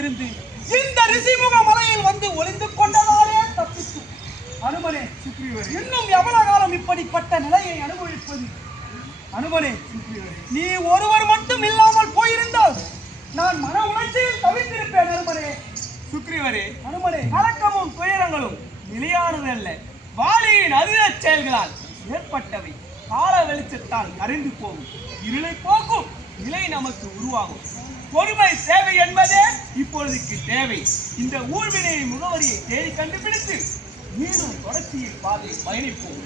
இருந்து இந்த ரிஷிமுக மலையில் வந்து ஒளிந்து கொண்டதாலே தப்பித்து அனுமனே சுக்ரீவரே, இன்னும் எவ்வளவு காலம் இப்படிப்பட்ட நிலையை அனுபவிப்பது? அனுமனே சுக்ரீவரே, நீ ஒருவர் மட்டும் இல்லாமல் போயிருந்தால் நான் மன உணர்ச்சியில் தவித்திருப்பேன். அனுமனே சுக்ரீவரே, அனுமனே, கலக்கமும் துயரங்களும் நிலையானதல்ல, வாலியின் அதிர செயல்களால் ஏற்பட்டவை. கால வெளிச்சத்தால் கரைந்து போகும், இருளை போக்கும் நிலை நமக்கு உருவாகும். பொறுமை தேவை என்பதே இப்பொழுதுக்கு தேவை. இந்த ஊழ்வினை முகவரியை தேடி கண்டுபிடித்து மீண்டும் தொடர்ச்சியில் பாதையை பயணிப்போம்.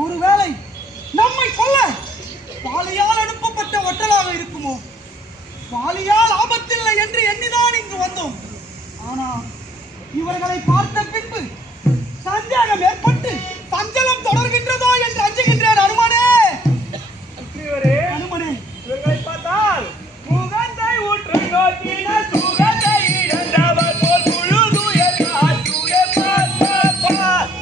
ஒருவேளை நம்மை கொல்ல பாலியால் அனுப்பப்பட்ட ஒட்டலாக இருக்குமோ? பாலியால் ஆபத்தில்லை என்று எண்ணிதான் இங்கு வந்தோம். ஆனால் இவர்களை பார்த்த பின்பு சந்தேகம் ஏற்பட்டு சஞ்சலம் தொடர்கின்றதோ என்று அஞ்சுகின்றேன். அனுமனே அனுமனே, இவர்களை பார்த்தால் முகத்தை ஊற்று நோக்கின சுகத்தை இழந்தவர் போல் முழுதுயர் காற்றுய பார்ப்பார்.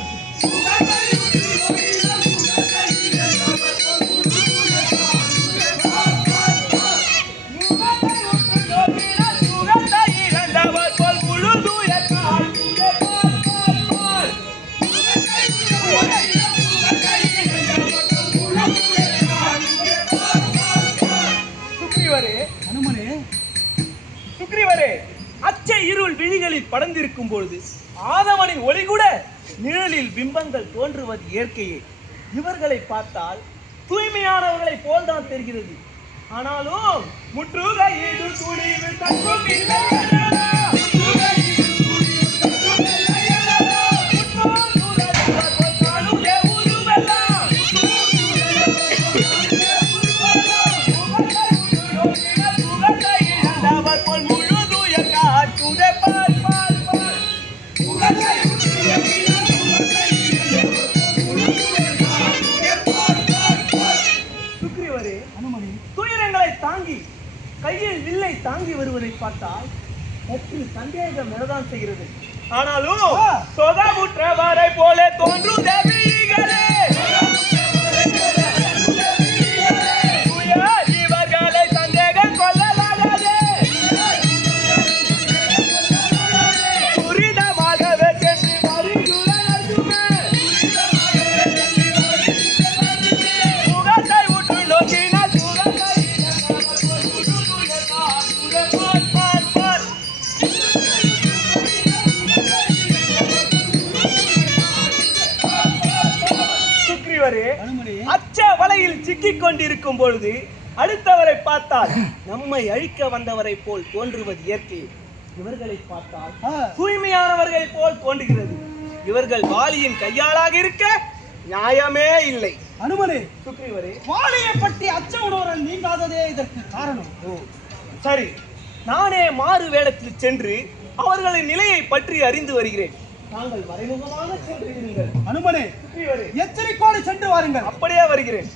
அனுமனே சுக்ரீவரே, அச்சை இருள் விழிகளில் படர்ந்திருக்கும் பொழுது ஆதவனின் ஒளி கூட நிழலில் பிம்பங்கள் தோன்றுவது இயற்கையே. இவர்களை பார்த்தால் தூய்மையானவர்களை போல்தான் தெரிகிறது. ஆனாலும் முற்றுகையிடு துணிவு தக்கும் இல்லை. கையில் வில்லை தாங்கி வருவதை பார்த்தால் சற்று சந்தேகம் எழதான் செய்கிறது. ஆனாலும் சொதமுற்றவரை போல தோன்றும் தேவிகளே, இவர்களை சந்தேகம் கொள்ளலாகாதே. துரிதமாகவே சென்று முகத்தை உற்று நோக்கினால் அச்ச வலையில் சிக்கிக் கொண்டிருக்கும் பொழுது அடுத்தவரை பார்த்தால் நம்மை அழிக்க வந்தவரை போல் தோன்றுவது இயற்கை. இவர்களை பார்த்தால் தூய்மையானவர்கள் போல் தோன்றுகிறது. இவர்கள் வாலியின் கையாளாக இருக்க நியாயமே இல்லை. அனுமனே, சுக்ரீவரே, வாலியை பற்றி அச்ச உணர்வுகள் நீங்காததே இதற்கு காரணம். சரி, நானே மாறு வேடத்தில் சென்று அவர்களின் நிலையை பற்றி அறிந்து வருகிறேன். தாங்கள் மறைமுகமாக சென்றிருங்கள். அனுமனே, எச்சரிக்கையோடு சென்று வாருங்கள். அப்படியே வருகிறேன்.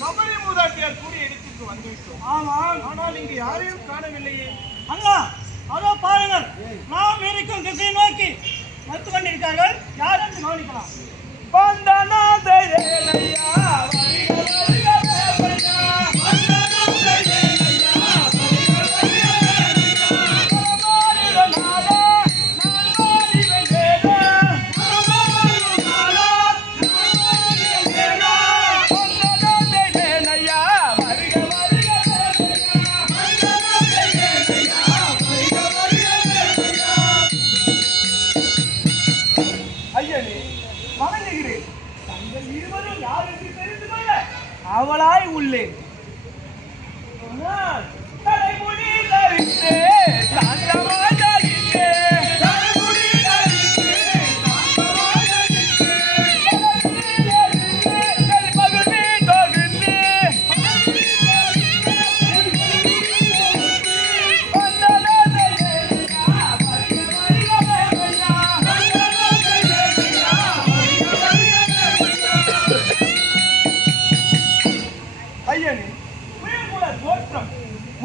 சபரி மூதாட்டியார் கூடிய இடத்திற்கு வந்துவிட்டோம். ஆனால் இங்கு யாரையும் காணவில்லையே. அண்ணா, அதோ பாருங்கள், நாம் இருக்கும் திசையை நோக்கி வந்து கொண்டிருக்கார்கள். யார் என்று கவனிக்கலாம். அவளாய் உள்ளேன்.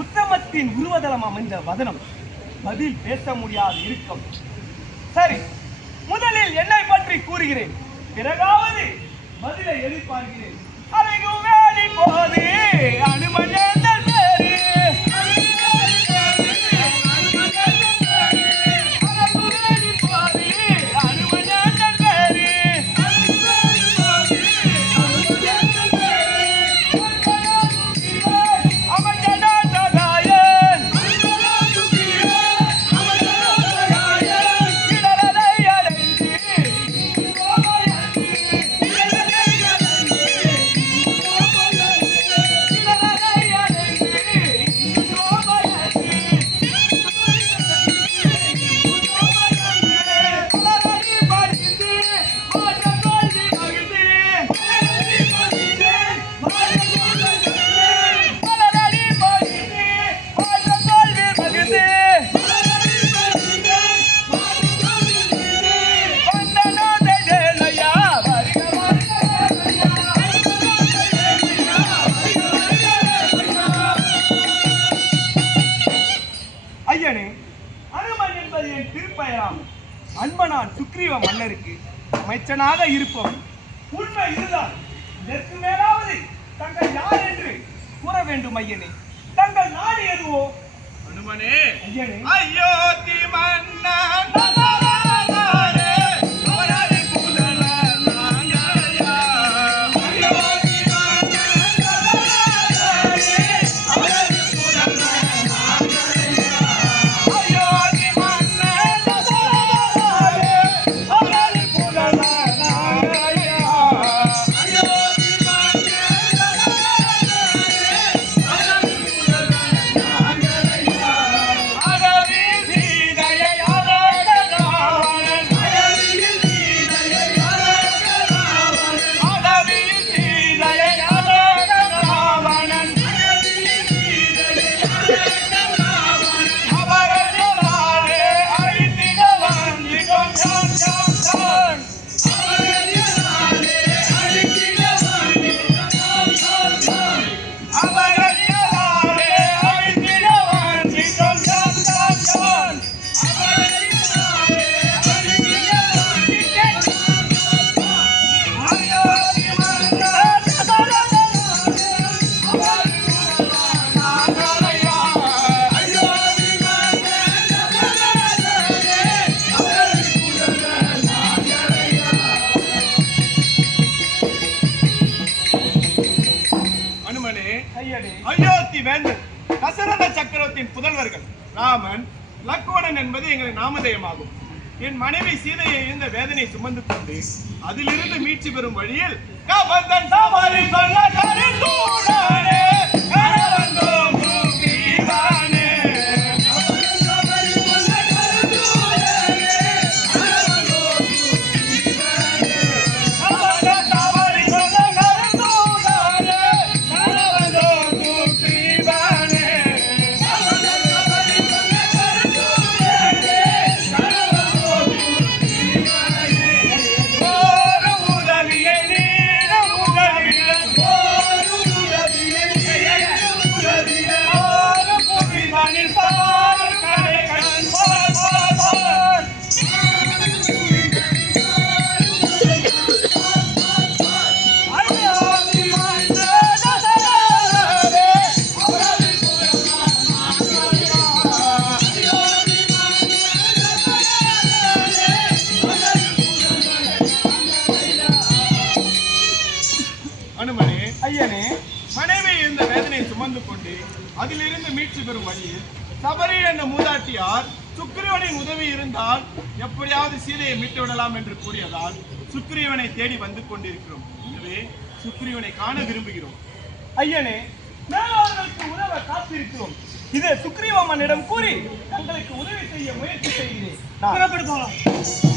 உத்தமத்தின் உருவதலம் அமைந்த வதனம், பதில் பேச முடியாத இருக்கும். சரி, முதலில் என்னை பற்றி கூறுகிறேன், பிறகாவது பதிலை எதிர்பார்க்கிறேன். அலைகும் வேலி போது அனுமஞ்சல் பேரு, அன்பனான் சுக்ரீவ மன்னருக்கு அமைச்சனாக இருப்பவன். உண்மை இதுதான். இதற்கு மேலாவது தங்கள் யார் என்று கூற வேண்டும் ஐயனே. தங்கள் நாடு எதுவோ? அனுமனே, ஐயனே, அயோத்தி மன்னன் குடும்பத்தின் புதல்வர்கள் ராமன் லக்ஷ்மணன் என்பது எங்களின் நாமதேயமாகும். என் மனைவி சீதையை இருந்த வேதனை சுமந்து கொண்டு அதிலிருந்து மீட்சி பெறும் வழியில் கபந்தன் சபரி சொன்ன கருத்தூடனே கரவந்தோம் தூக்கிவானே. மனைவி இருந்த வேதனை சுமந்து கொண்டு அதிலிருந்து மீட்சி பெறும் வழியில் சபரி என்ற மூதாட்டியார் சுக்ரீவனின் உதவி இருந்தால் எப்படியாவது சீதையை மீட்டு விடலாம் என்று கூறியதால் சுக்ரீவனை தேடி வந்து கொண்டிருக்கிறோம். எனவே சுக்ரீவனை காண விரும்புகிறோம். ஐயனே, மேலாளர்களுக்கு உதவ காத்திருக்கிறோம். இதை சுக்ரீவ மன்னிடம் கூறி தங்களுக்கு உதவி செய்ய முயற்சி செய்கிறேன். புறப்பட்டு போகலாம்.